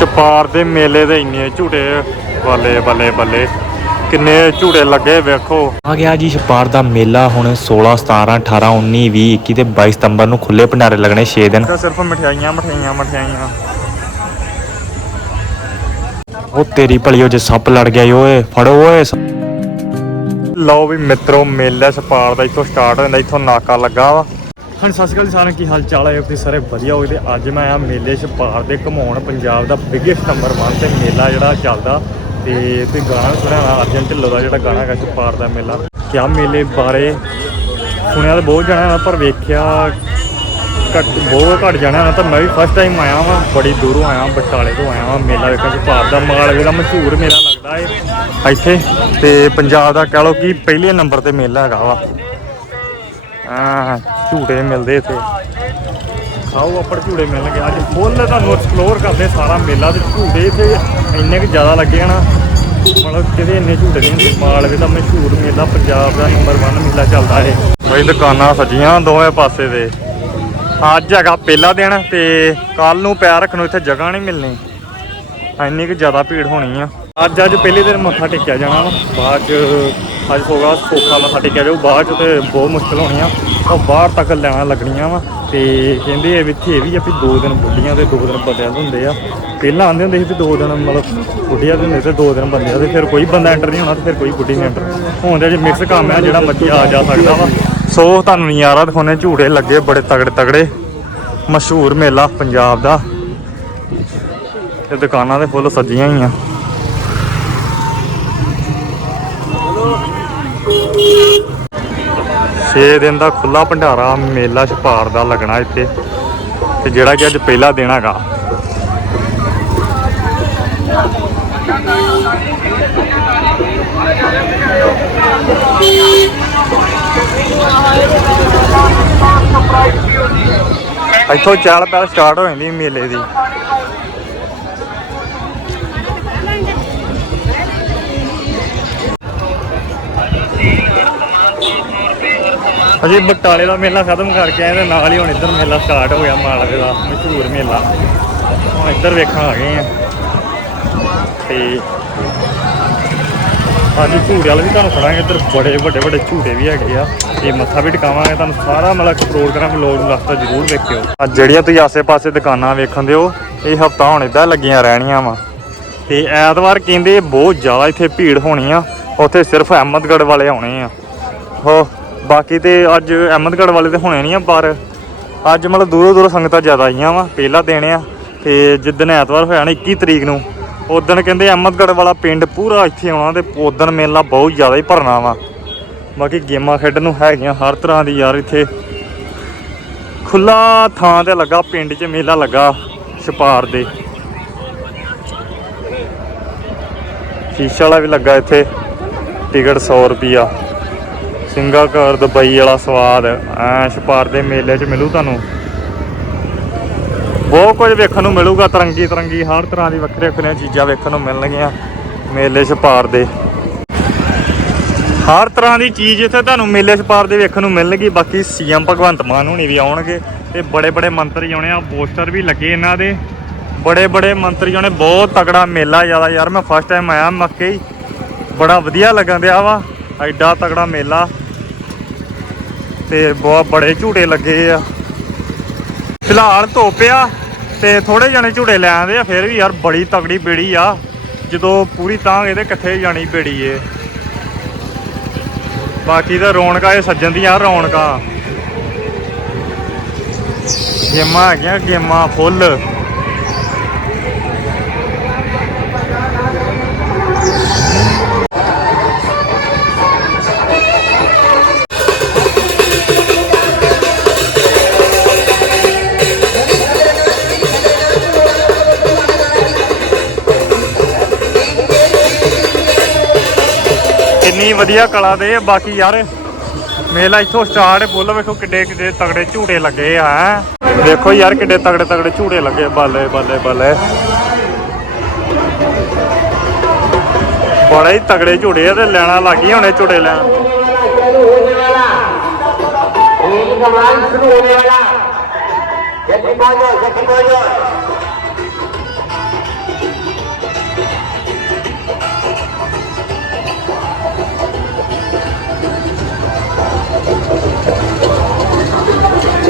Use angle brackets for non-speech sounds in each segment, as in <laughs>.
ਚਪਾਰ ਦੇ ਮੇਲੇ ਦੇ ਇੰਨੇ ਝੂਟੇ ਬੱਲੇ ਬੱਲੇ ਬੱਲੇ। ਕਿੰਨੇ ਝੂਟੇ ਲੱਗੇ ਵੇਖੋ। ਆ ਗਿਆ ਜੀ ਛਪਾਰ ਦਾ ਮੇਲਾ ਹੁਣ 16 17 18 19 20 21 ਤੇ 22 ਸਤੰਬਰ ਨੂੰ ਖੁੱਲੇ ਭੰਡਾਰੇ ਲੱਗਣੇ 6 ਦਿਨ। ਸਿਰਫ ਮਠਿਆਈਆਂ ਮਠਿਆਈਆਂ ਮਠਿਆਈਆਂ। ਉਹ ਤੇਰੀ ਭਲੀ ਉਹ ਜੇ ਸੱਪ ਲੜ ਗਿਆ ਓਏ ਫੜੋ ਓਏ। ਲਓ ਵੀ ਮਿੱਤਰੋ ਮੇਲਾ ਛਪਾਰ ਦਾ ਇੱਥੋਂ ਸਟਾਰਟ ਹੋ ਜਾਂਦਾ ਇੱਥੋਂ ਨਾਕਾ ਲੱਗਾ ਵਾ। ਹਾਂ ਸਤਿ ਸ਼੍ਰੀ ਅਕਾਲ ਜੀ ਸਾਰਿਆਂ ਨੂੰ। ਕੀ ਹਾਲ ਚਾਲ ਹੈ? ਤੁਸੀਂ ਸਾਰੇ ਵਧੀਆ ਹੋਏ ਤੇ ਅੱਜ ਮੈਂ ਆ ਮੇਲੇ 'ਚ ਛਪਾਰ ਦੇ ਘਮਾਉਣ, ਪੰਜਾਬ ਦਾ ਬਿਗੇਸਟ ਨੰਬਰ 1 ਤੇ ਮੇਲਾ ਜਿਹੜਾ ਚੱਲਦਾ ਤੇ ਤੁਸੀਂ ਗਾਣਾ ਸੁਣਿਆ ਹੋਣਾ, ਅਰਜਨ ਢਿੱਲੋਂ ਦਾ ਜਿਹੜਾ ਗਾਣਾ ਹੈਗਾ ਛਪਾਰ ਦਾ ਮੇਲਾ। ਕਿਆ ਮੇਲੇ ਬਾਰੇ ਸੁਣਿਆ ਤਾਂ ਬਹੁਤ ਜਾਣਾ ਪਰ ਵੇਖਿਆ ਘੱਟ, ਬਹੁਤ ਘੱਟ ਜਾਣਾ ਨਾ ਤਾਂ ਮੈਂ ਵੀ ਫਸਟ ਟਾਈਮ ਆਇਆ ਵਾਂ, ਬੜੀ ਦੂਰੋਂ ਆਇਆ ਬਟਾਲੇ ਤੋਂ ਆਇਆ ਵਾਂ ਮੇਲਾ ਵੇਖਣ ਭਾਰ ਦਾ ਮਾਲਵੇ ਦਾ ਮਸ਼ਹੂਰ ਮੇਲਾ ਲੱਗਦਾ ਏ ਇੱਥੇ ਤੇ ਪੰਜਾਬ ਦਾ ਕਹ ਲਓ ਕਿ ਪਹਿਲੇ ਨੰਬਰ ਤੇ ਮੇਲਾ ਹੈਗਾ ਵਾ। ਆ ਝੂਟੇ ਮਿਲਦੇ ਇੱਥੇ। ਖਾਓ ਆਪੜ ਝੂੜੇ ਮਿਲਣਗੇ। ਅੱਜ ਫੁੱਲ ਤੁਹਾਨੂੰ ਐਕਸਪਲੋਰ ਕਰਦੇ ਸਾਰਾ ਮੇਲਾ ਤੇ ਝੂਟੇ ਇੱਥੇ ਇੰਨੇ ਕੁ ਜ਼ਿਆਦਾ ਲੱਗੇ ਨਾ। ਮਤਲਬ ਕਿਤੇ ਇੰਨੇ ਝੂਟੇ ਨਹੀਂ ਹੁੰਦੇ। ਮਾਲਵੇ ਦਾ ਮਸ਼ਹੂਰ ਮੇਲਾ, ਪੰਜਾਬ ਦਾ ਨੰਬਰ 1 ਮੇਲਾ ਚੱਲਦਾ ਏ ਬਈ ਦੁਕਾਨਾਂ ਸਜੀਆਂ ਦੋਵੇਂ ਪਾਸੇ ਦੇ ਅੱਜ ਹੈਗਾ ਪਹਿਲਾ ਦਿਨ ਤੇ ਕੱਲ ਨੂੰ ਪੈਰ ਰੱਖਣ ਨੂੰ ਇੱਥੇ ਜਗ੍ਹਾ ਨਹੀਂ ਮਿਲਣੀ। ਇੰਨੀ ਕੁ ਜ਼ਿਆਦਾ ਭੀੜ ਹੋਣੀ ਆ। ਅੱਜ ਅੱਜ ਪਹਿਲੇ ਦਿਨ ਮੱਥਾ ਟੇਕਿਆ ਜਾਣਾ ਵਾ। ਬਾਅਦ ਚ ਅੱਜ ਹੋਗਾ ਸੋਖਾ ਮੱਥਾ ਟੇਕਿਆ ਜਾਊ। ਬਾਅਦ ਚ ਤੇ ਬਹੁਤ ਮੁਸ਼ਕਲ ਹੋਣੀ ਆ ਉਹ ਬਾਹਰ ਤੱਕ ਲੈਣਾ ਲੱਗਣੀਆਂ ਵਾ। ਤੇ ਕਹਿੰਦੇ ਆ ਇੱਥੇ ਇਹ ਵੀ ਆ ਵੀ ਦੋ ਦਿਨ ਬੁੱਢੀਆਂ ਤੇ ਦੋ ਦਿਨ ਬੰਦਿਆਂ ਦੇ ਹੁੰਦੇ ਆ। ਪਹਿਲਾਂ ਆਂਦੇ ਹੁੰਦੇ ਸੀ ਵੀ ਦੋ ਦਿਨ ਮਤਲਬ ਬੁੱਢੀਆਂ ਦੇ ਹੁੰਦੇ ਤੇ ਦੋ ਦਿਨ ਬੰਦਿਆਂ ਦੇ। ਫਿਰ ਕੋਈ ਬੰਦਾ ਐਂਟਰ ਨਹੀਂ ਹੋਣਾ ਤੇ ਫਿਰ ਕੋਈ ਬੁੱਢੀ ਨਹੀਂ ਐਂਟਰ ਹੁਣ ਦੇ ਜੇ ਮਿਕਸ ਕੰਮ ਆ, ਜਿਹੜਾ ਮੱਛੀ ਆ ਜਾ ਸਕਦਾ ਵਾ। ਸੋ ਤੁਹਾਨੂੰ ਨਜ਼ਾਰਾ ਦਿਖਾਉਣੇ ਝੂੜੇ ਲੱਗੇ ਬੜੇ ਤਗੜੇ ਤਗੜੇ। ਮਸ਼ਹੂਰ ਮੇਲਾ ਪੰਜਾਬ ਦਾ। ਤੇ ਦੁਕਾਨਾਂ ਦੇ ਫੁੱਲ ਸੱਜੀਆਂ ਹੀ ਆ। ਛੇ ਦਿਨ ਦਾ ਖੁੱਲਾ ਭੰਡਾਰਾ ਮੇਲਾ ਛਪਾਰ ਦਾ ਲੱਗਣਾ ਇੱਥੇ, ਤੇ ਜਿਹੜਾ ਕਿ ਅੱਜ ਪਹਿਲਾ ਦਿਨ ਹੈਗਾ। ਇੱਥੋਂ ਚਾਲ ਪਹਿਲ ਸਟਾਰਟ ਹੋ ਜਾਂਦੀ ਮੇਲੇ ਦੀ। ਅਜੇ ਬਟਾਲੇ ਦਾ ਮੇਲਾ ਖਤਮ ਕਰਕੇ ਆਏ ਤੇ ਨਾਲ ਹੀ ਹੁਣ ਇੱਧਰ ਮੇਲਾ ਸਟਾਰਟ ਹੋ ਗਿਆ ਮਾਲਵੇ ਦਾ, ਮਸ਼ਹੂਰ ਮੇਲਾ। ਹੁਣ ਇੱਧਰ ਵੇਖਣ ਆ ਗਏ ਆ। ਤੇ ਅੱਜ ਝੂਟੇ ਵਾਲੇ ਵੀ ਤੁਹਾਨੂੰ ਖੜਾਂਗੇ ਇੱਧਰ ਬੜੇ ਵੱਡੇ ਵੱਡੇ ਝੂੜੇ ਵੀ ਹੈਗੇ ਆ। ਇਹ ਮੱਥਾ ਵੀ ਟਿਕਾਵਾਂਗੇ, ਤੁਹਾਨੂੰ ਸਾਰਾ ਮਤਲਬ ਐਕਸਪਲੋਰ ਕਰਾਂਗੇ ਲੋਕ ਨੂੰ ਰਸਤਾ ਜ਼ਰੂਰ ਵੇਖਿਓ। ਅੱਜ ਜਿਹੜੀਆਂ ਤੁਸੀਂ ਆਸੇ-ਪਾਸੇ ਦੁਕਾਨਾਂ ਵੇਖਣ ਦਿਓ, ਇਹ ਹਫਤਾ ਹੁਣ ਇਦਾਂ ਲੱਗੀਆਂ ਰਹਿਣੀਆਂ ਵਾ। ਤੇ ਐਤਵਾਰ ਕਹਿੰਦੇ ਬਹੁਤ ਜ਼ਿਆਦਾ ਇੱਥੇ ਭੀੜ ਹੋਣੀ ਆ, ਉੱਥੇ ਸਿਰਫ ਅਹਿਮਦਗੜ੍ਹ ਵਾਲੇ ਆਉਣੇ ਆ। ਹੋ ਬਾਕੀ ਤੇ ਅੱਜ ਅਹਿਮਦਗੜ੍ਹ ਵਾਲੇ ਤੇ ਹੋਣੇ ਨਹੀਂ ਆ ਪਰ ਅੱਜ ਮਤਲਬ ਦੂਰੋਂ ਦੂਰੋਂ ਸੰਗਤਾਂ ਜ਼ਿਆਦਾ ਆਈਆਂ ਵਾ, ਪਹਿਲਾ ਦਿਨ ਆ ਤੇ ਜਿੱਦਣ ਐਤਵਾਰ ਹੋਇਆ ਨਾ 21 ਤਰੀਕ ਨੂੰ, ਉਦੋਂ ਕਹਿੰਦੇ ਅਹਿਮਦਗੜ੍ਹ ਵਾਲਾ ਪਿੰਡ ਪੂਰਾ ਇੱਥੇ ਆਉਣਾ ਤੇ ਉਦੋਂ ਮੇਲਾ ਬਹੁਤ ਜ਼ਿਆਦਾ ਹੀ ਭਰਨਾ ਵਾ। ਬਾਕੀ ਗੇਮਾਂ ਖੇਡਣ ਨੂੰ ਹੈਗੀਆਂ ਹਰ ਤਰ੍ਹਾਂ ਦੀ ਯਾਰ ਇੱਥੇ। ਖੁੱਲਾ ਥਾਂ ਤੇ ਲੱਗਾ, ਪਿੰਡ 'ਚ ਮੇਲਾ ਲੱਗਾ ਛਪਾਰ ਦੇ। ਸ਼ੀਸ਼ਾ ਵਾਲਾ ਵੀ ਲੱਗਾ ਇੱਥੇ, ਟਿਕਟ 100 ਰੁਪਿਆ ਸਿੰਗਾਪੁਰ ਦੁਬਈ ਵਾਲਾ ਸਵਾਦ ਐ ਛਪਾਰ ਦੇ ਮੇਲੇ 'ਚ ਮਿਲੂ ਤੁਹਾਨੂੰ। ਬਹੁਤ ਕੁਝ ਵੇਖਣ ਨੂੰ ਮਿਲੂਗਾ, ਤਰੰਗੀ ਤਰੰਗੀ, ਹਰ ਤਰ੍ਹਾਂ ਦੀ ਵੱਖਰੇ ਵੱਖਰੀਆਂ ਚੀਜ਼ਾਂ ਵੇਖਣ ਨੂੰ ਮਿਲਣਗੀਆਂ ਮੇਲੇ ਛਪਾਰ ਦੇ। ਹਰ ਤਰ੍ਹਾਂ ਦੀ ਚੀਜ਼ ਇੱਥੇ ਤੁਹਾਨੂੰ ਮੇਲੇ ਛਪਾਰ ਦੇ ਵੇਖਣ ਨੂੰ ਮਿਲਣਗੀ, ਬਾਕੀ ਸੀਐਮ ਭਗਵੰਤ ਮਾਨ ਹੁਣੀ ਵੀ ਆਉਣਗੇ ਤੇ ਬੜੇ ਬੜੇ ਮੰਤਰੀ ਆਉਣੇ ਆ, ਪੋਸਟਰ ਵੀ ਲੱਗੇ ਇਹਨਾਂ ਦੇ। ਬੜੇ ਬੜੇ ਮੰਤਰੀ ਆਉਣੇ, ਬਹੁਤ ਤਕੜਾ ਮੇਲਾ ਜ਼ਿਆਦਾ ਯਾਰ, ਮੈਂ ਫਸਟ ਟਾਈਮ ਆਇਆ, ਮੱਕੇ ਹੀ। ਬੜਾ ਵਧੀਆ ਲੱਗਣ ਦਿਆ ਵਾ। ਐਡਾ ਤਗੜਾ ਮੇਲਾ ਤੇ ਬਹੁਤ ਬੜੇ ਝੂਟੇ ਲੱਗੇ ਆ। ਫਿਲਹਾਲ ਧੋਪਿਆ ਤੇ ਥੋੜੇ ਜਣੇ ਝੂਟੇ ਲੈ ਆਂਦੇ ਆ, ਫਿਰ ਵੀ ਯਾਰ ਬੜੀ ਤਕੜੀ ਬੇੜੀ ਆ। ਜਦੋਂ ਪੂਰੀ ਤਾਂ ਇਹਦੇ ਕਿੱਥੇ ਜਾਣੀ ਬੇੜੀ ਏ। ਬਾਕੀ ਤਾਂ ਰੌਣਕਾਂ, ਇਹ ਸੱਜਣ ਦੀਆਂ ਰੌਣਕਾਂ। ਗੇਮਾਂ ਹੈਗੀਆਂ, ਗੇਮਾਂ ਫੁੱਲ। ਇੰਨੀ ਵਧੀਆ ਕਲਾ ਦੇ, ਬਾਕੀ ਯਾਰ ਮੇਲਾ ਇੱਥੋਂ ਸਟਾਰਟ ਬੋਲੋ ਵੇਖੋ ਕਿੱਡੇ ਕਿੱਡੇ ਤਗੜੇ ਝੂਟੇ ਲੱਗੇ ਆ ਦੇਖੋ ਯਾਰ ਕਿੱਡੇ ਤਗੜੇ ਤਗੜੇ ਝੂਟੇ ਲੱਗੇ ਬੱਲੇ ਬੱਲੇ ਬੱਲੇ। ਬੜੇ ਹੀ ਤਗੜੇ ਝੂਟੇ ਆ ਤੇ ਲੈਣਾ ਲੱਗੀ ਹੋਣੇ ਝੂਟੇ ਲੈਣ। ਕਮਾਨ ਸ਼ੁਰੂ ਹੋਣੇ ਵਾਲਾ ਜੱਟੀ ਬਾਜੋ ਜੱਟੀ ਬਾਜੋ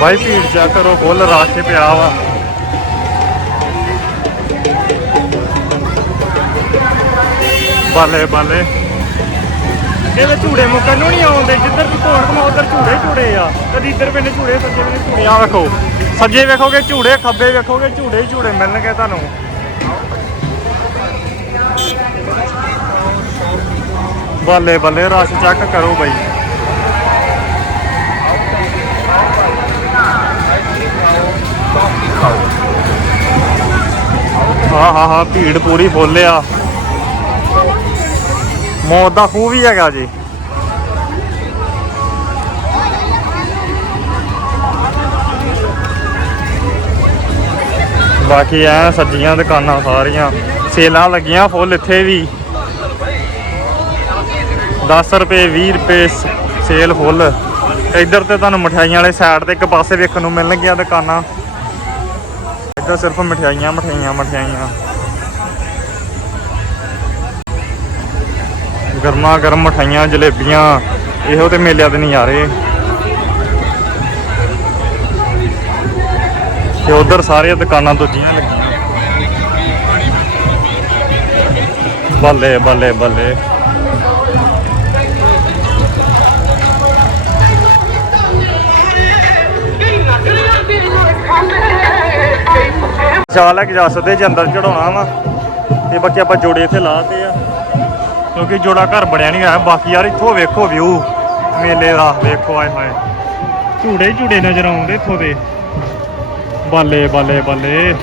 ਭਾਈ ਭੀੜ ਚੈੱਕ ਕਰੋ ਫੁੱਲ ਰਸ਼ ਪਿਆ ਵਾ। ਬਾਲੇ ਬਾਲੇ। ਇਹਦੇ ਝੂੜੇ ਮੁੱਕਣ ਨੂੰ ਨਹੀਂ ਆਉਂਦੇ, ਜਿੱਧਰ ਵੀ ਘੋੜ ਘਮਾ ਉਧਰ ਝੂੜੇ ਝੂੜੇ ਆ। ਕਦੀ ਇੱਧਰ ਵੇਲੇ ਝੂੜੇ, ਸੱਜੇ ਵੇਲੇ ਝੂੜੇ। ਆ ਵੇਖੋ, ਸੱਜੇ ਵੇਖੋਗੇ, ਝੂੜੇ, ਖੱਬੇ ਵੇਖੋਗੇ, ਝੂੜੇ ਝੂੜੇ ਮਿਲਣਗੇ ਤੁਹਾਨੂੰ। ਬੱਲੇ ਬੱਲੇ, ਰਸ਼ ਚੈੱਕ ਕਰੋ ਬਾਈ। ਹਾਂ ਹਾਂ ਹਾਂ, ਭੀੜ ਪੂਰੀ ਫੁੱਲ ਆ। ਮੌਤ ਦਾ ਖੂਹ ਵੀ ਹੈਗਾ ਜੀ। ਬਾਕੀ ਐ ਸੱਜੀਆਂ ਦੁਕਾਨਾਂ ਸਾਰੀਆਂ, ਸੇਲਾਂ ਲੱਗੀਆਂ ਫੁੱਲ ਇੱਥੇ ਵੀ। 10 ਰੁਪਏ 20 ਰੁਪਏ ਸੇਲ ਫੁੱਲ। ਇੱਧਰ ਤੇ ਤੁਹਾਨੂੰ ਮਠਿਆਈਆਂ ਵਾਲੇ ਸਾਈਡ ਤੇ ਇੱਕ ਪਾਸੇ ਵੇਖਣ ਨੂੰ ਮਿਲਣਗੀਆਂ ਦੁਕਾਨਾਂ। ਇੱਧਰ ਸਿਰਫ ਮਠਿਆਈਆਂ ਮਠਿਆਈਆਂ ਮਠਿਆਈਆਂ। ਗਰਮਾ ਗਰਮ ਮਠਾਈਆਂ ਜਲੇਬੀਆਂ, ਇਹੋ ਤੇ ਮੇਲਿਆਂ ਦੇ ਰਹੇ ਤੇ ਉਧਰ ਸਾਰੇ ਦੁਕਾਨਾਂ ਦੂਜੀਆਂ ਲੱਗੀਆਂ। ਬੱਲੇ ਬੱਲੇ ਬੱਲੇ। ਚਾਲ ਲੈ ਕੇ ਜਾ ਸਕਦੇ, ਜੇ ਅੰਦਰ ਚੜਾਉਣਾ ਵਾ। ਤੇ ਬਾਕੀ ਆਪਾਂ ਜੋੜੇ ਇੱਥੇ ਲਾਤੇ ਆ। ਕਿਉਂਕਿ ਜੋੜਾ ਘਰ ਬਣਿਆ ਨਹੀਂ ਹੋਇਆ, ਬਾਕੀ ਯਾਰ ਇੱਥੋਂ ਵੇਖੋ ਵਿਊ ਮੇਲੇ ਦਾ, ਵੇਖੋ, ਆਏ ਹਾਏ। ਝੂੜੇ ਝੂੜੇ ਨਜ਼ਰ ਆਉਂਦੇ ਇੱਥੋਂ ਦੇ। ਬੱਲੇ ਬੱਲੇ ਬੱਲੇ।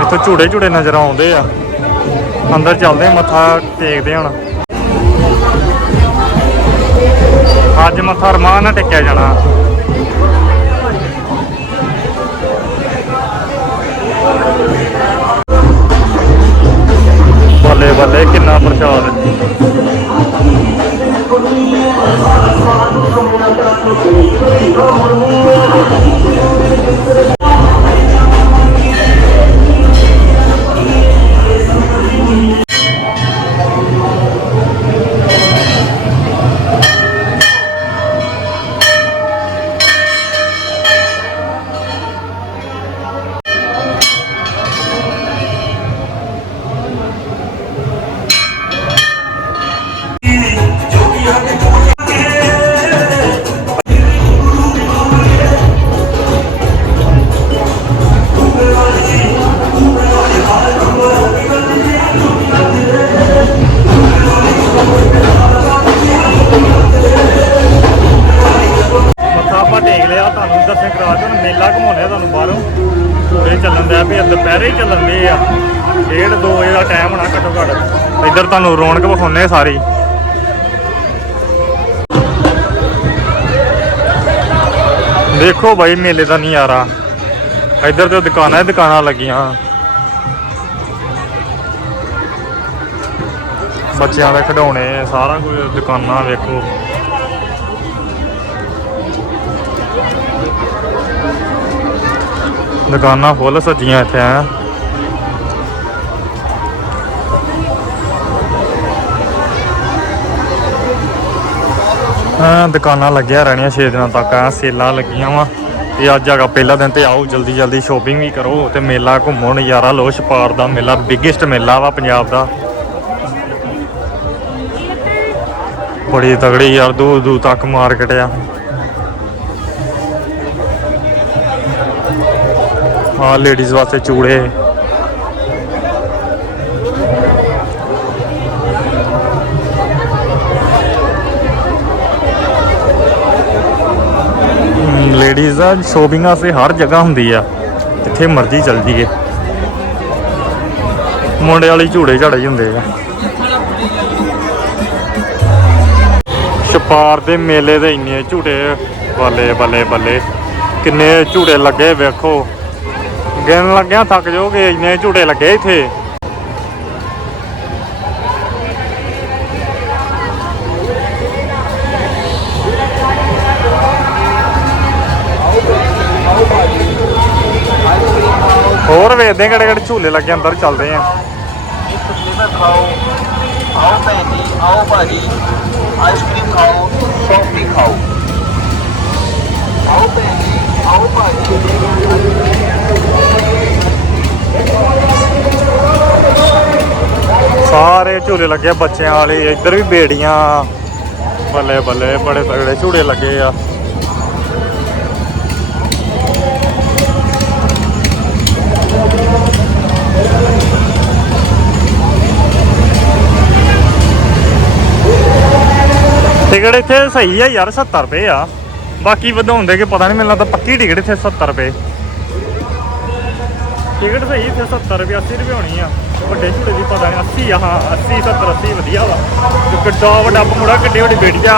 ਇੱਥੋਂ ਝੂੜੇ ਝੂੜੇ ਨਜ਼ਰ ਆਉਂਦੇ ਆ। ਅੰਦਰ ਚੱਲਦੇ ਮੱਥਾ ਟੇਕਦੇ ਹੁਣ। ਅੱਜ ਮੱਥਾ ਰਮਾਨ ਨਾਲ ਟੇਕਿਆ ਜਾਣਾ। ਬੱਲੇ ਕਿੰਨਾ ਪ੍ਰਸ਼ਾਦ? ਹੈ ਤੁਹਾਨੂੰ ਰੌਣਕ ਵਿਖਾਉਣੇ ਆ ਸਾਰੀ। ਦੇਖੋ ਬਾਈ, ਮੇਲੇ ਦਾ ਨਜ਼ਾਰਾ। ਇੱਧਰ ਤੇ ਦੁਕਾਨਾਂ ਹੀ ਦੁਕਾਨਾਂ ਲੱਗੀਆਂ। ਬੱਚਿਆਂ ਦੇ ਖਿਡੌਣੇ, ਸਾਰਾ ਕੁਝ ਦੁਕਾਨਾਂ ਵੇਖੋ। ਦੁਕਾਨਾਂ ਫੁੱਲ ਸੱਜੀਆਂ ਇੱਥੇ ਆ ਹਾਂ, ਦੁਕਾਨਾਂ ਲੱਗਿਆ ਰਹਿਣੀਆਂ 6 ਦਿਨਾਂ ਤੱਕ ਆ ਸੇਲਾਂ ਲੱਗੀਆਂ ਵਾ। ਤੇ ਅੱਜ ਹੈਗਾ ਪਹਿਲਾ ਦਿਨ ਤੇ ਆਓ, ਜਲਦੀ ਜਲਦੀ ਸ਼ੋਪਿੰਗ ਵੀ ਕਰੋ ਤੇ ਮੇਲਾ ਘੁੰਮੋ, ਨਜ਼ਾਰਾ ਲਓ, ਛਪਾਰ ਦਾ ਮੇਲਾ ਬਿਗੇਸਟ ਮੇਲਾ ਵਾ ਪੰਜਾਬ ਦਾ। ਬੜੀ ਤਗੜੀ ਯਾਰ, ਦੂਰ ਦੂਰ ਤੱਕ ਮਾਰਕੀਟ ਆ। ਆ ਲੇਡੀਜ਼ ਵਾਸਤੇ ਚੂੜੇ। ਲੇਡੀਜ਼ ਦਾ ਸ਼ੋਪਿੰਗ ਵਾਸਤੇ ਹਰ ਜਗ੍ਹਾ ਹੁੰਦੀ ਆ। ਜਿੱਥੇ ਮਰਜ਼ੀ ਚੱਲ ਜੀਏ ਮੁੰਡੇ ਵਾਲੀ ਝੂੜੇ ਝਾੜੇ ਹੁੰਦੇ ਆ। ਛਪਾਰ ਦੇ ਮੇਲੇ ਦੇ ਇੰਨੇ ਝੂਟੇ ਬੱਲੇ ਬੱਲੇ ਬੱਲੇ। ਕਿੰਨੇ ਝੂੜੇ ਲੱਗੇ ਵੇਖੋ। ਗਿਣ ਲੱਗਿਆ ਥੱਕ ਜਾਓਗੇ, ਇੰਨੇ ਝੂਟੇ ਲੱਗੇ ਇੱਥੇ। ਹੋਰ ਵੇਖਦੇ ਕਿਹੜੇ ਕਿਹੜੇ ਝੂਲੇ ਲੱਗੇ ਅੰਦਰ ਚੱਲਦੇ ਆ ਖਾਓ ਆਓ ਭੈਣ ਜੀ ਆਓ ਭਾਜੀ ਆਈਸਕ੍ਰੀਮ ਖਾਓ ਸੌਫਟੀ ਖਾਓ। ਆਓ ਭੈਣ ਜੀ ਆਓ ਭਾਜੀ। ਸਾਰੇ ਝੂਲੇ ਲੱਗੇ ਬੱਚਿਆਂ ਵਾਲੇ ਇੱਧਰ ਵੀ ਬੇੜੀਆਂ। ਬੱਲੇ ਬੱਲੇ ਬੜੇ ਤਗੜੇ ਝੂੜੇ ਲੱਗੇ ਆ। ਟਿਕਟ ਇੱਥੇ ਸਹੀ ਆ ਯਾਰ 70 ਰੁਪਏ ਆ। ਬਾਕੀ ਵਧਾਉਂਦੇ ਕਿ ਪਤਾ ਨਹੀਂ ਮੈਨੂੰ ਲੱਗਦਾ ਪੱਕੀ ਟਿਕਟ ਇੱਥੇ 70 ਰੁਪਏ। ਟਿਕਟ ਸਹੀ ਇੱਥੇ 70 ਰੁਪਏ 80 ਰੁਪਏ ਹੋਣੀ ਆ। ਵੱਡੇ ਝੂੜੇ ਦੀ ਪਤਾ ਨਹੀਂ 80 ਆ, ਹਾਂ 80 70 80 ਵਧੀਆ ਵਾ। ਤੇ ਕਿੱਡਾ ਵੱਡਾ ਪੰਗੂੜਾ, ਕਿੱਡੀ ਵੱਡੀ ਬੇਟੀ ਆ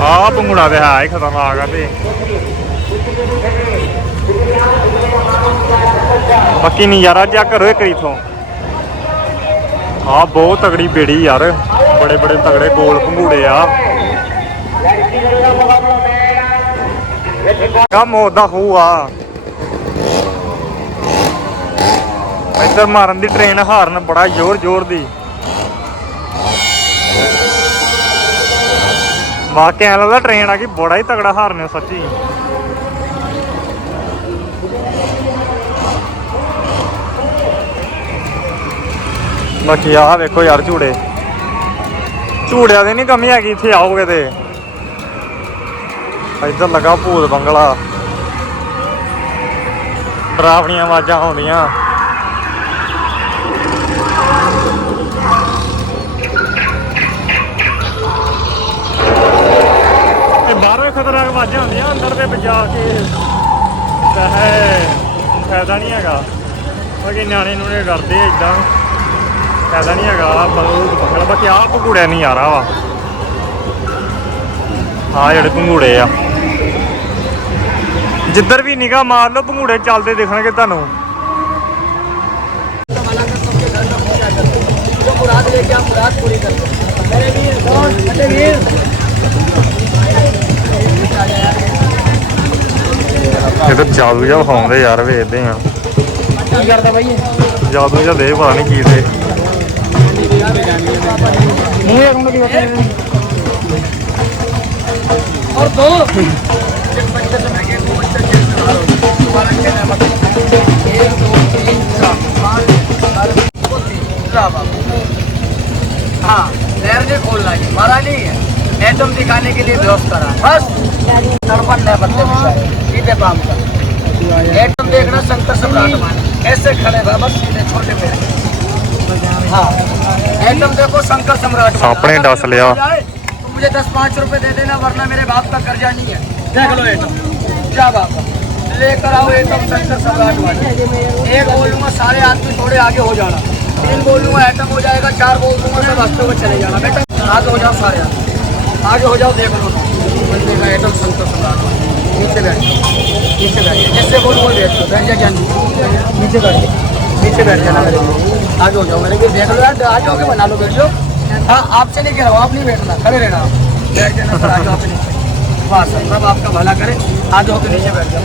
ਆ ਪੰਗੂੜਾ ਤੇ ਹੈ ਹੀ ਖਤਰਨਾਕ ਆ ਤੇ। ਬਾਕੀ ਨਜ਼ਾਰਾ ਚੈੱਕ ਕਰੋ ਇੱਕ ਇਥੋਂ। ਆ ਬਹੁਤ ਤਗੜੀ ਬੇੜੀ ਯਾਰ। ਬੜੇ ਬੜੇ ਤਗੜੇ ਗੋਲ ਪੰਗੂੜੇ ਆ। ਕਾ ਮੌਤ ਦਾ ਇੱਧਰ ਮਾਰਨ ਦੀ ਟ੍ਰੇਨ ਹਾਰਨ ਬੜਾ ਜ਼ੋਰ ਜ਼ੋਰ ਦੀ। ਵਾਕਿਆ ਐਂ ਲੱਗਦਾ ਟ੍ਰੇਨ ਆ ਗਈ ਬੜਾ ਹੀ ਤਗੜਾ ਹਾਰਨ ਸੱਚੀ। ਬਾਕੀ ਆਹ ਵੇਖੋ ਯਾਰ ਝੂੜੇ। ਝੂੜਿਆਂ ਦੀ ਨਹੀਂ ਕਮੀ ਹੈਗੀ, ਇੱਥੇ ਆਓਗੇ ਤੇ। ਇੱਧਰ ਲੱਗਾ ਭੂਤ ਬੰਗਲਾ। ਡਰਾਵਣੀਆਂ ਆਵਾਜ਼ਾਂ ਆਉਂਦੀਆਂ। ਇਹ ਬਾਹਰੋਂ ਖਤਰਨਾਕ ਆਵਾਜ਼ਾਂ ਹੁੰਦੀਆਂ ਅੰਦਰ ਦੇ ਬਜਾ ਕੇ ਤਾਂ ਹੈ ਫਾਇਦਾ ਨਹੀਂ ਹੈਗਾ। ਬਾਕੀ ਨਿਆਣੇ ਨੂੰ ਡਰਦੇ ਆ ਇਦਾਂ ਫਾਇਦਾ ਨਹੀਂ ਹੈਗਾ ਬਲੂਦ ਬੰਗਲਾ ਬਾਕੀ ਆਹ ਪੰਗੂੜਿਆ ਨਹੀਂ ਆ ਰਹਾ ਵਾ ਆ ਜਿਹੜੇ ਪੰਗੂੜੇ ਆ ਜਿੱਧਰ ਵੀ ਨਿਗਾਹ ਮਾਰ ਲਓ ਪੰਗੂੜੇ ਚੱਲਦੇ ਦਿਖਣਗੇ ਤੁਹਾਨੂੰ जो मुराद लेके आप मुराद पूरी कर दो मेरे वीर कौन मेरे वीर ਇਹ ਤਾਂ ਜਾਦੂ ਜਿਹਾ ਵਿਖਾਉਂਦੇ ਯਾਰ ਵੇਖਦੇ ਆ ਕੀ ਕਰਦਾ ਬਾਈ ਜਾਦੂ ਜਿਹਾ ਦੇ ਪਤਾ ਨਹੀਂ ਕੀ ਦੇ मुझे हम लोग और दो हाँ लहर से खोलना जी मारा नहीं है एटम दिखाने के लिए व्यवस्थ करा बस दर्पण है बदले सीधे काम कर एटम देखना संतर सम्राट ऐसे खड़े था बस सीधे छोटे पे हाँ। एटम देखो शंकर सम्राट। माने। सापने अगर लिया। तो मुझे दस पाँच रुपए दे देना वरना मेरे बाप का कर्जा नहीं है। देख लो एटम क्या बाप लेकर आओ एटम शंकर सम्राट वाले। एक बोलूँगा सारे आदमी थोड़े आगे हो जाना। तीन बोलूँगा एटम हो जाएगा चार बोल दूँगा सब हफ़्ते में चले जाना। बेटा आगे हो जाओ सारे आदमी। आगे हो जाओ देख लो। बंदे का एटम शंकर सम्राट वाले। नीचे बैठिए नीचे बैठिए जैसे बोल बोल बैठ बैठ जा ज्ञान नीचे बैठिए नीचे बैठ जाना मेरे आगे हो जाओ मेरे को देख लो यार, आ जाओगे बना लो वीडियो हाँ आपसे नहीं कह रहा हूँ, आप नहीं बैठना, खड़े रहना बैठ जाना सर आ जाओ आप नीचे बस सब आपका भला करे। आ जाओ के नीचे बैठ जाओ।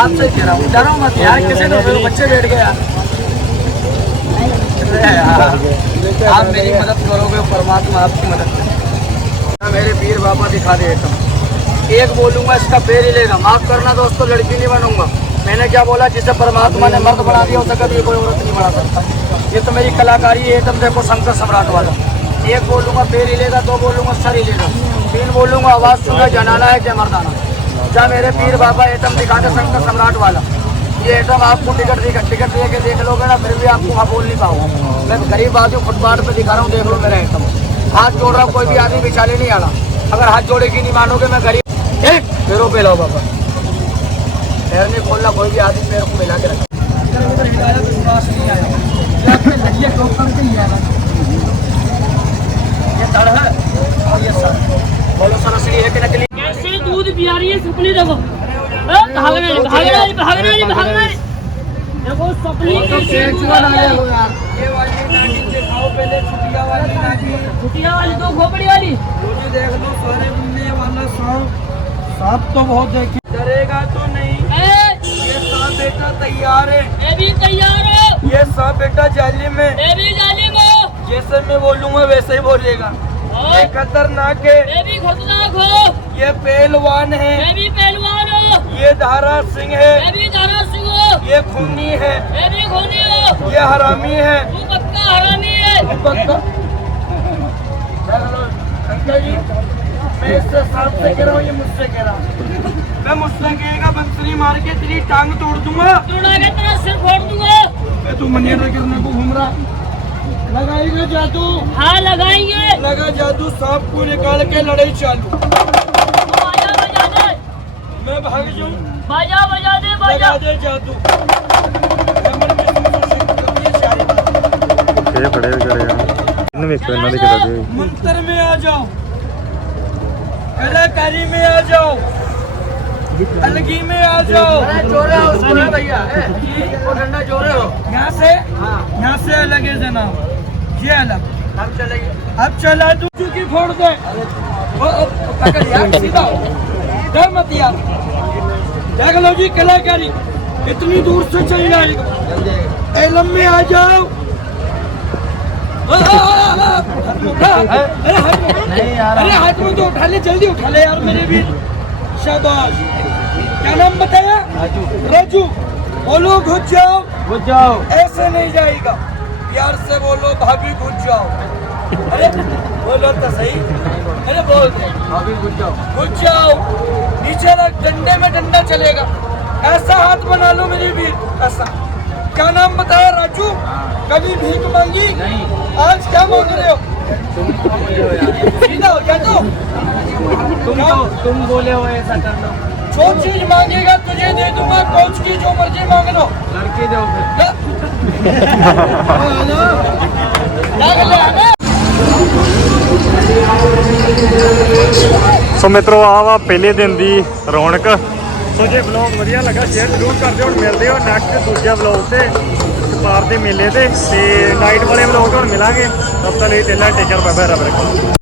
आपसे कह रहा हूँ, डरो मत यार, किसी ने मेरे बच्चे बैठ गए यार। आप मेरी मदद करोगे, परमात्मा आपकी मदद करेगा। मेरे पीर बाबा दिखा दे एक बोलूँगा, इसका पैर ही लेगा। माफ़ करना, दोस्तों, लड़की नहीं बनूँगा। मैंने क्या बोला, जिसे परमात्मा ने मर्द बना दिया, उसे कभी कोई औरत नहीं बना सकता। ये तो मेरी कलाकारी है एकदम देखो शंकर सम्राट वाला। एक बोलूँगा पैर ही लेगा, दो बोलूँगा, सर ही लेगा। तीन बोलूँगा, आवाज़ सुनगा जनाना है, जय मर्दाना। क्या मेरे पीर बाबा एटम दिखा दे शंकर सम्राट वाला। ये एटम आपको टिकट टिकट टिकट लेके देख लोगे ना, फिर भी आपको वहाँ बोल नहीं पाऊँगा। मैं गरीब आदमी, फुटपाथ पे दिखा रहा हूँ, देख लो मेरा एटम हाथ जोड़ रहा हूँ, कोई भी आदमी बिचाले नहीं आना। अगर हाथ जोड़े की नहीं मानोगे, मैं गरीब पैरों पे लो बाबा। नहीं खोलना कोई भी आदमी मेरे को मिला के रखा। ये तड़ है और ये सर बोलो सर है कि नकली? कैसे दूध पिया रही है सपने देखो। भागना नहीं भागना नहीं देखो सपनी तो ये वाली नागिन दिखाओ पहले छुटिया वाली नागिन छुटिया वाली दो खोपड़ी वाली। देख लो सारे वाला सांप सांप तो बहुत देखी डरेगा तो नहीं ए, ये सांप बेटा तैयार है। ये भी तैयार हो। ये सांप बेटा जाली में ये भी जालिम हो। जैसे मैं बोलूँगा वैसे ही बोलेगा। ये खतरनाक है। ये भी खतरनाक हो। ये पहलवान है। ये भी पहलवान हो। ये धारा सिंह है। ये भी दारा सिंह हो। ये खूनी है। ये भी खूनी हो। ये हरामी है। तू पक्का हरामी है। पक्का? <laughs> अंकल जी। मैं मुझसे कह रहा हूँ। मैं मुझसे कहेगा बंसरी मार के तेरी टांग तोड़ दूँगा। तेरा सिर फोड़ दूँगा। तू मनियर करने को घूम रहा लगाएगा जादू? हाँ लगाएँगे। लगा जादू सांप को निकाल के लड़ाई चालू। मैं भाग जाऊँ? बजा बजा दे बजा। दे जादू। मंत्र में आ जाओ। कलाकारी में आ जाओ अलगी में आ जाओ जोरे हो भैया डंडा जोरे हो यहाँ से यहाँ से अलग है जनाब ये अलग अब चलेगी अब चला तू चुकी फोड़ दे हो डर मत यार देख लो जी कलाकारी इतनी दूर से चल जाएगा एलम में आ जाओ अरे अरे हाथ में तो उठा ले जल्दी उठा ले यार मेरे भी। शाबाश। क्या नाम बताया? राजू। बोलो घुस जाओ। घुस जाओ। ऐसे नहीं जाएगा। प्यार से बोलो भाभी घुस जाओ। अरे बोलो तो सही। अरे बोल भाभी घुस जाओ। घुस जाओ। नीचे रख डंडे में डंडा चलेगा। ऐसा हाथ बना लो मेरी भी। ऐसा। क्या नाम बताया राजू? कभी भीख मांगी? नहीं। आज क्या मांग रहे हो? सीधा हो जा तो तुम तो तुम बोले हो ऐसा कर लो जो चीज मांगेगा तुझे दे दूंगा कोच की जो मर्जी मांग लो लड़की दो ਸੋ ਮਿੱਤਰੋ ਆ ਵਾ ਪਹਿਲੇ ਦਿਨ ਦੀ ਰੌਣਕ ਸੋ ਜੇ ਵਲੌਗ ਵਧੀਆ ਲੱਗਾ ਸ਼ੇਅਰ ਜ਼ਰੂਰ ਕਰ ਦਿਓ ਹੁਣ ਮਿਲਦੇ ਹੋ ਨੈਕਸਟ ਦੂਜੇ ਵਲੌਗ ਤੇ ਛਪਾਰ ਦੇ ਮੇਲੇ ਤੇ ਤੇ ਨਾਈਟ ਵਾਲੇ ਵਲੌਗ ਹੁਣ ਮਿਲਾਂਗੇ ਤਦ ਤੱਕ ਲਈ ਟੇਲਾ ਟੇਕਰ ਬਾਏ ਬਾਏ ਰੱਬ ਰੱਖੋ